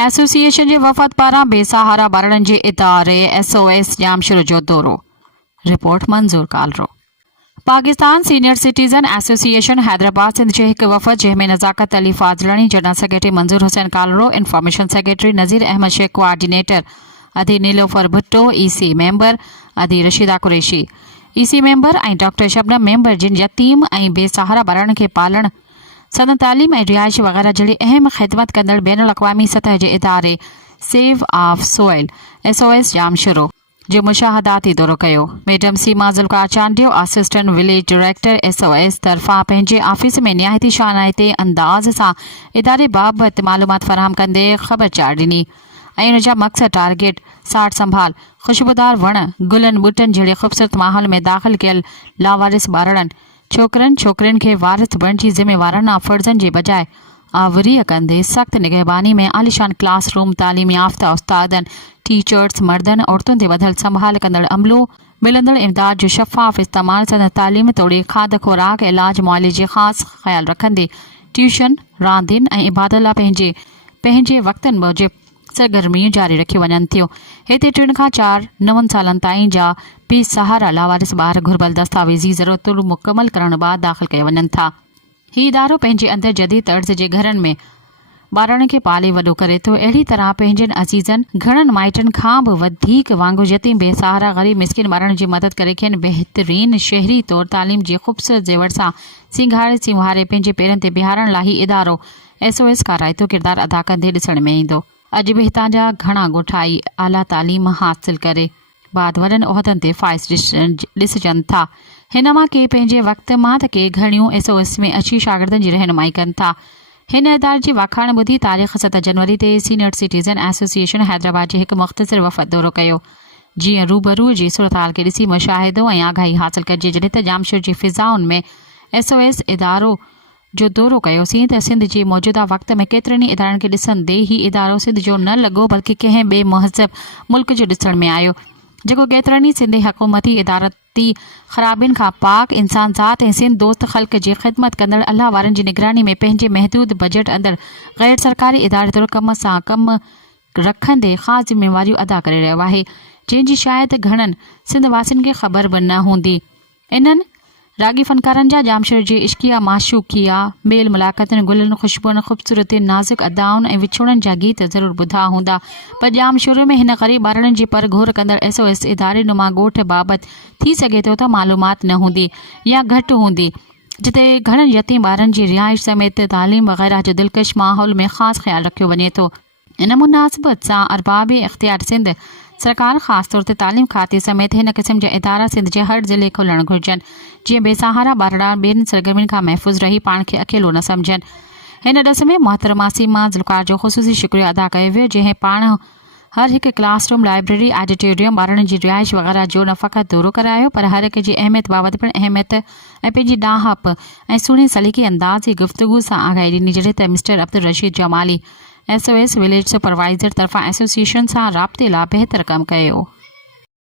एसोसिएशन जे वफ़द पारां बेसहारा ॿारनि जे इदारे SOS जामशुर जो दौरो। Report Manzoor Kalro. Pakistan senior citizen association Hyderabad Sindh जे हिकु वफ़द जंहिंमें Nazakat Ali Fazlani, general secretary Manzoor Hussain Kalro, information secretary Nazir Ahmed Shaikh, coordinator अधी नीलोफर भुट्टो, EC मेंबर अधी रशीदा कुरैशी, EC मेंबर ऐं डॉक्टर शबनम मेंबर जिन यतीम ऐं बेसहारा ॿारनि खे पालण, सदन तालीम ऐं रिहाइश वग़ैरह जहिड़ी अहम ख़िदमत कंदड़ बैन अल-अक़वामी सतह जे इदारे save of soil SOS Jamshoro जो मुशाहदाती दौरो कयो। Madam Seema Zulfiqar Chandio, assistant village director SOS तरफ़ां पंहिंजे ऑफिस में निहायती शानाइते अंदाज़ सां इदारे बाबति मालूमात फ़राहम कंदे ख़बरचार ॾिनी ऐं उन जा मक़सद, टारगेट, साठ संभाल, ख़ुशबूदार वण, गुलनि ॿूटनि जहिड़े ख़ूबसूरत माहौल में दाख़िल कयल लावारिस ॿारनि, छोकिरनि छोकिरियुनि खे वारिस बणिजी ज़िम्मेवाराना फ़र्ज़नि जे बजाय आवरीअ कंदे सख़्त निगहबानी में आलिशान क्लासरूम, तालीम याफ़्ता उस्तादनि, टीचर्स, मर्दनि औरतुनि ते वधियल संभाल कंदड़ अमलो, मिलंदड़ इमदाद जो शफ़ाफ़ इस्तेमाल, सदन तालीम तोड़े खाद, खुराक, इलाज, मुआले जे ख़ासि ख़्याल रखंदे ट्यूशन, रांदियुनि ऐं इबादत लाइ पंहिंजे वक़्तनि मूजिबि सरगर्मियूं जारी रखियूं वञनि थियूं। हिते 3 खां 4 9 सालनि ताईं जा बेसहारा लावारिस ॿार घुर्बल दस्तावेज़ी ज़रूरतूं मुकमल करण बाद दाख़िल कया वञनि था। हीउ इदारो पंहिंजे अंदरि जदीद तर्ज़ जे घरनि में ॿारनि खे पाले वॾो करे थो। अहिड़ी तरह पंहिंजनि अज़ीज़नि घणनि माइटनि खां बि वधीक वांगुरु यतीम, बेसहारा, ग़रीब, मिस्किन ॿारनि जी मदद करे खेनि बहितरीन शहरी तौर तालीम जे ख़ूबसूरत ज़ेवर सां सिंगारे सिंवारे पंहिंजे पेरनि ते बीहारण लाइ हीउ इदारो SOS का रायतो किरदारु अदा कंदे ॾिसण में ईंदो। अॼु बि हितां जा घणा ॻोठाई आला तालीम हासिल करे बाद वॾनि उहिदनि ते फ़ाइज़ ॾिसजनि था। हिन मां के पंहिंजे वक़्त मां त के घणियूं SOS में अची शागिर्दनि जी रहनुमाई कनि था। हिन इदारे जी वाखाण ॿुधी तारीख़ 7 जनवरी ते सीनियर सिटीज़न एसोसिएशन हैदराबाद जे हिकु मुख़्तसिर वफ़द दौरो कयो। जीअं रूबरू जी सूरतहाल खे ॾिसी मुशाहिदो ऐं आगाही हासिल कजे। जॾहिं त जामशुर जी फ़िज़ाउनि में SOS इदारो जो दौरो कयोसीं त सिंध जे मौजूदा वक़्त में केतिरनि ई इदारनि खे ॾिसंदे ही इदारो सिंध जो न लॻो बल्कि कंहिं ॿिए महज़ब मुल्क जो ॾिसण में आयो, जेको केतिरनि ई सिंधी हुकूमती इदारती ख़राबियुनि खां पाक, इंसान ज़ात ऐं सिंध दोस्त ख़ल्क़ जी ख़िदमत कंदड़ अल्लाह वारनि जी निगरानी में पंहिंजे महदूद बजट अंदरि गैर सरकारी इदारे तौरु कम सां कमु रखंदे ख़ासि ज़िम्मेवारियूं अदा करे रहियो आहे, जंहिंजी शायदि घणनि सिंध वासियुनि खे ख़बर बि न हूंदी। इन्हनि रागी फ़नकारनि जा जामशुर जे इश्किया, माशूकिया, मेल मुलाक़तुनि, गुलनि, ख़ुशबुनि, ख़ूबसूरतियुनि, नाज़ुक अदाउनि ऐं विछोड़नि जा गीत ज़रूरु ॿुधा हूंदा, पर जामशुर में हिन ग़रीब ॿारनि जे पर घोर कंदड़ SOS इदारे नुमा ॻोठ बाबति थी सघे थो त मालूमात न हूंदी या घटि हूंदी, जिते घणनि यतीम ॿारनि जी रिहाइश समेत तालीम वग़ैरह जो दिलकश माहौल में ख़ासि ख़्यालु रखियो वञे थो। इन मुनासिबत सां अरबाब इख्तियार सिंध सरकार ख़ासि तौर ते तालीम खाते समेत हिन क़िस्म जा इदारा सिंध जे हर ज़िले खोलणु घुरिजनि, जीअं बेसहारा ॿारड़ा ॿियनि सरगर्मियुनि खां महफ़ूज़ रही पाण खे अकेलो न सम्झनि। हिन ॾिस में मोहतरमा सीमा ज़ुल्फ़िकार जो ख़ुसूसी शुक्रिया अदा कयो वियो, जंहिं पाण हर हिकु क्लासरूम, लाइब्रेरी, ऑडिटोरियम, ॿारनि जी रिहाइश वग़ैरह जो न फ़क़ति दौरो करायो, पर हर हिक जी अहमियत बाबति पिणु अहमियत ऐं पंहिंजी ॾाहप ऐं सुहिणे सलीक़े अंदाज़ जी गुफ़्तगू सां आगाही ॾिनी। जॾहिं त मिस्टर अब्दुल रशीद जमाली SOS विलेज सुपरवाइज़र तरफ़ां एसोसिएशन सां राब्ते लाइ बहितर कमु कयो।